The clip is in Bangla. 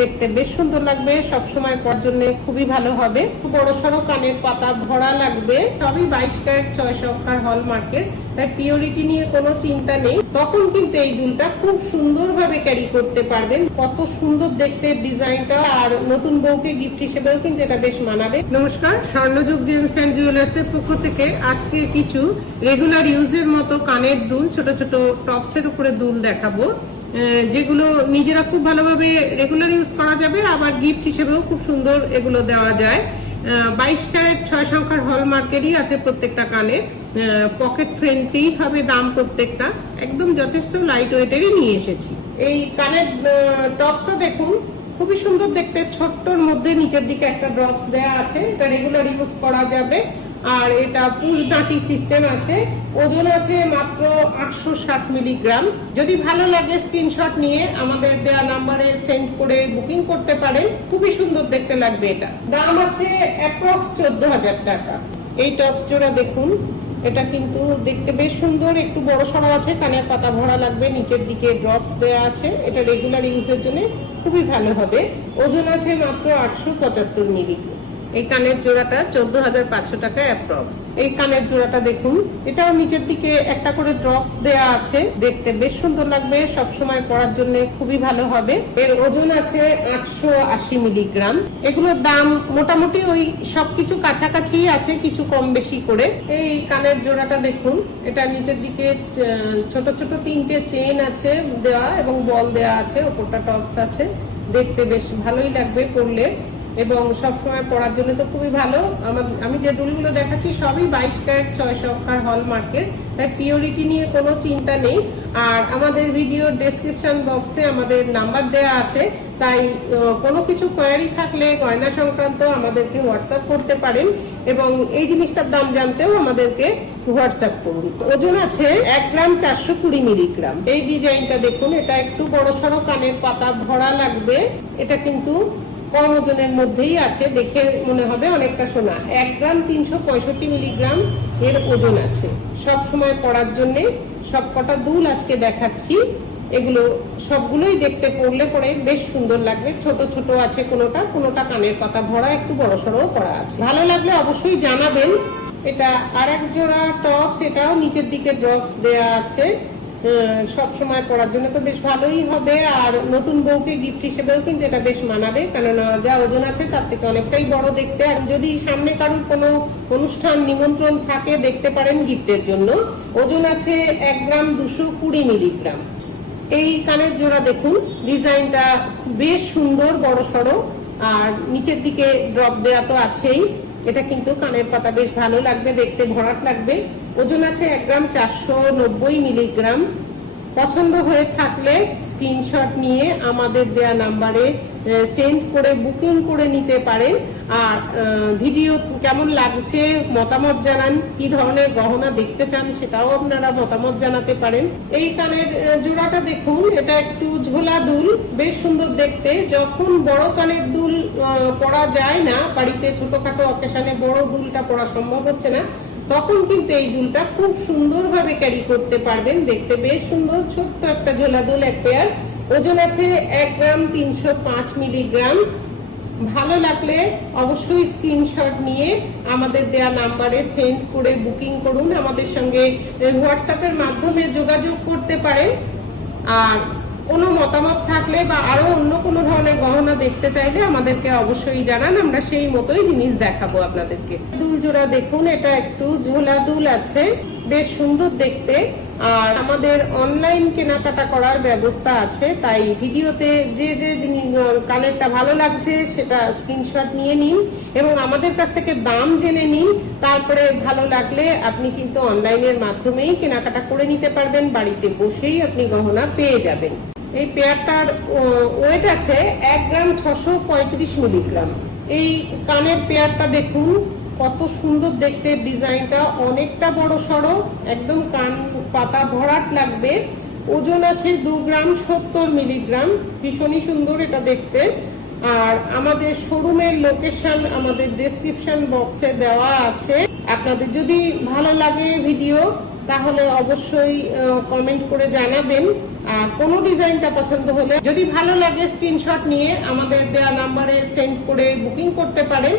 দেখতে বেশ সুন্দর লাগবে, সবসময় পরার জন্য খুবই ভালো হবে। বড় সড়ো কানের পাতা ভরা লাগবে, সবই 22 ক্যারেট 6 সংখ্যার হলমার্কের, তাই পিওরিটি নিয়ে কোনো চিন্তা নেই। তখন কিন্তু এই দুলটা খুব সুন্দরভাবে ক্যারি করতে পারবেন। কত সুন্দর দেখতে ডিজাইনটা, আর নতুন বউকে গিফট হিসেবেও কিন্তু এটা বেশ মানাবে। নমস্কার, স্বর্ণযুগ জেমস এন্ড জুয়েলার্স এর পক্ষ থেকে আজকে কিছু রেগুলার ইউজের মতো কানের দুল, ছোট ছোট টপসের উপরে দুল দেখাবো, যেগুলো নিজেরা খুব ভালোভাবে রেগুলার ইউজ করা যাবে, আবার গিফট হিসেবেও খুব সুন্দর এগুলো দেওয়া যায়। 22 ক্যারেট 6 সংখ্যার হলমার্কেরই আছে প্রত্যেকটা কানে, পকেট ফ্রেন্ডলি হবে দাম প্রত্যেকটা, একদম যথেষ্ট লাইট ওয়েটেরই নিয়ে এসেছি। এই কানের টপসটা দেখুন, খুবই সুন্দর দেখতে, ছোট্টর মধ্যে নিচের দিকে একটা ড্রপস দেয়া আছে, এটা রেগুলার ইউজ করা যাবে। আর এটা পুশ ডাঁটি সিস্টেম আছে, ওজন আছে মাত্র 860 মিলিগ্রাম। যদি ভালো লাগে স্ক্রিনশট নিয়ে আমাদের দেওয়া নাম্বারে সেন্ড করে বুকিং করতে পারেন, খুবই সুন্দর দেখতে লাগবে। এটা দাম আছে অ্যাপ্রক্স 14,000 টাকা। এই টপস জোড়া দেখুন, এটা কিন্তু দেখতে বেশ সুন্দর, একটু বড় সড়ো আছে, কানের পাতা ভরা লাগবে, নিচের দিকে ড্রপস দেওয়া আছে, এটা রেগুলার ইউজের জন্য খুবই ভালো হবে। ওজন আছে মাত্র 875 মিলিগ্রাম। এই কানের জোড়াটা 14,500 টাকা অ্যাপ্রক্স। এই কানের জোড়াটা দেখুন, এটাও নিচের দিকে একটা করে ড্রপস দেয়া আছে, দেখতে বেশ সুন্দর লাগবে, সবসময় পরার জন্য খুবই ভালো হবে। এর ওজন আছে 880 মিলিগ্রাম। এগুলোর দাম মোটামুটি ওই সবকিছু কাছাকাছি আছে, কিছু কম বেশি করে। এই কানের জোড়াটা দেখুন, এটা নিচের দিকে ছোট ছোট 3টে চেইন আছে দেওয়া এবং বল দেওয়া আছে, ওপরটা টপস আছে, দেখতে বেশ ভালোই লাগবে পরলে, এবং সবসময় পরার জন্য তো খুবই ভালো। আমি যে দুলগুলো দেখাচ্ছি সবই 22 ক্যারেট 6 সংখ্যার হলমার্কের, তাই পিওরিটি নিয়ে কোনো চিন্তা নেই। আর আমাদের ভিডিও ডেসক্রিপশন বক্সে আমাদের নাম্বার দেওয়া আছে, তাই কোনো কিছু কোয়ারি থাকলে গয়না সংক্রান্ত আমাদেরকে হোয়াটসঅ্যাপ করতে পারেন, এবং এই জিনিসটার দাম জানতেও আমাদেরকে হোয়াটসঅ্যাপ করুন। ওজন আছে 1 গ্রাম 420 মিলিগ্রাম। এই ডিজাইনটা দেখুন, এটা একটু বড় সড়ো কানের পাতা ভরা লাগবে, এটা কিন্তু কম ওজনের মধ্যেই আছে, দেখে মনে হবে অনেকটা সোনা। 1 গ্রাম 365 মিলিগ্রাম এর ওজন আছে। সব সময় পরার জন্য সবকটা দুল আজকে দেখাচ্ছি, এগুলো সবগুলোই দেখতে পরলে পরে বেশ সুন্দর লাগবে। ছোট ছোট আছে কোনোটা, কোনোটা কানের পাতা ভরা, একটু বড় সড়ো করা আছে। ভালো লাগলে অবশ্যই জানাবেন। এটা আরেক জোড়া টপস, এটাও নিচের দিকে ড্রপস দেয়া আছে, সব সময় পরার জন্য তো বেশ ভালোই হবে, আর নতুন বউকে গিফট হিসেবেও কিন্তু এটা বেশ মানাবে, কেননা যা ওজন আছে তার থেকে অনেকটাই বড় দেখতে। আর যদি সামনে কারোর কোনো অনুষ্ঠান নিমন্ত্রণ থাকে দেখতে পারেন গিফটের জন্য। ওজন আছে 1 গ্রাম 220 মিলিগ্রাম। এই কানের জোড়া দেখুন, ডিজাইনটা বেশ সুন্দর, বড় সড়ো, আর নিচের দিকে ড্রপ দেওয়া তো আছেই। এটা কিন্তু কানের পাতা বেশ ভালো লাগবে, দেখতে ভরাট লাগবে। ওজন আছে 1 গ্রাম 490 মিলিগ্রাম। পছন্দ হয়ে থাকলে স্ক্রিনশট নিয়ে আমাদের দেয়া নাম্বারে সেন্ড করে বুকিং করে নিতে পারেন। আর ভিডিও কেমন লাগছে মতামত জানান, কি ধরনের গহনা দেখতে চান সেটাও আপনারা মতামত জানাতে পারেন। এই কানের জোড়াটা দেখুন, এটা একটু ঝোলা দুল, বেশ সুন্দর দেখতে। যখন বড় কানের দুল পরা যায় না, বাড়িতে ছোটখাটো অকেশনে বড় দুলটা পরা সম্ভব হচ্ছে না, তখন কিন্তু এই দুলটা খুব সুন্দরভাবে ক্যারি করতে পারবেন, দেখতে বেশ সুন্দর। ছোট্ট একটা ঝোলা দুল, এক পেয়ার। ওজন আছে 1 গ্রাম 305 মিলিগ্রাম। ভালো লাগলে অবশ্যই স্ক্রিনশট নিয়ে আমাদের দেয়া নাম্বারে সেন্ড করে বুকিং করুন। আমাদের সঙ্গে হোয়াটসঅ্যাপের মাধ্যমে যোগাযোগ করতে পারেন। আর কোনো মতামত থাকলে বা আরো অন্য কোনো ধরনের গহনা দেখতে চাইলে আমাদেরকে অবশ্যই জানান, আমরা সেই মতোই জিনিস দেখাবো আপনাদেরকে। দুল জোড়া দেখুন, এটা একটু ঝোলা দুল আছে, বেশ সুন্দর দেখতে। আর আমাদের অনলাইন কেনাকাটা করার ব্যবস্থা আছে, তাই ভিডিওতে যে যে কানেরটা ভালো লাগছে সেটা স্ক্রিনশট নিয়ে নিন এবং আমাদের কাছ থেকে দাম জেনে নিন। তারপরে ভালো লাগলে আপনি কিন্তু অনলাইনের মাধ্যমেই কেনাকাটা করে নিতে পারবেন, বাড়িতে বসেই আপনি গহনা পেয়ে যাবেন। এই পেয়ারটার ওয়েট আছে 1 গ্রাম 635 মিলিগ্রাম। এই কানের পেয়ারটা দেখুন, কত সুন্দর দেখতে, ডিজাইনটা অনেকটা বড় সড়ো, একদম কান পাতা ভরাট লাগবে। ওজন আছে 2 গ্রাম 70 মিলিগ্রাম। ভীষণই সুন্দর এটা দেখতে। আর আমাদের শোরুমের লোকেশন আমাদের ডেসক্রিপশন বক্সে দেওয়া আছে। আপনাদের যদি ভালো লাগে ভিডিও, তাহলে অবশ্যই কমেন্ট করে জানাবেন। আর কোনো ডিজাইনটা পছন্দ হলে যদি ভালো লাগে স্ক্রিনশট নিয়ে আমাদের দেওয়া নাম্বারে সেন্ড করে বুকিং করতে পারেন।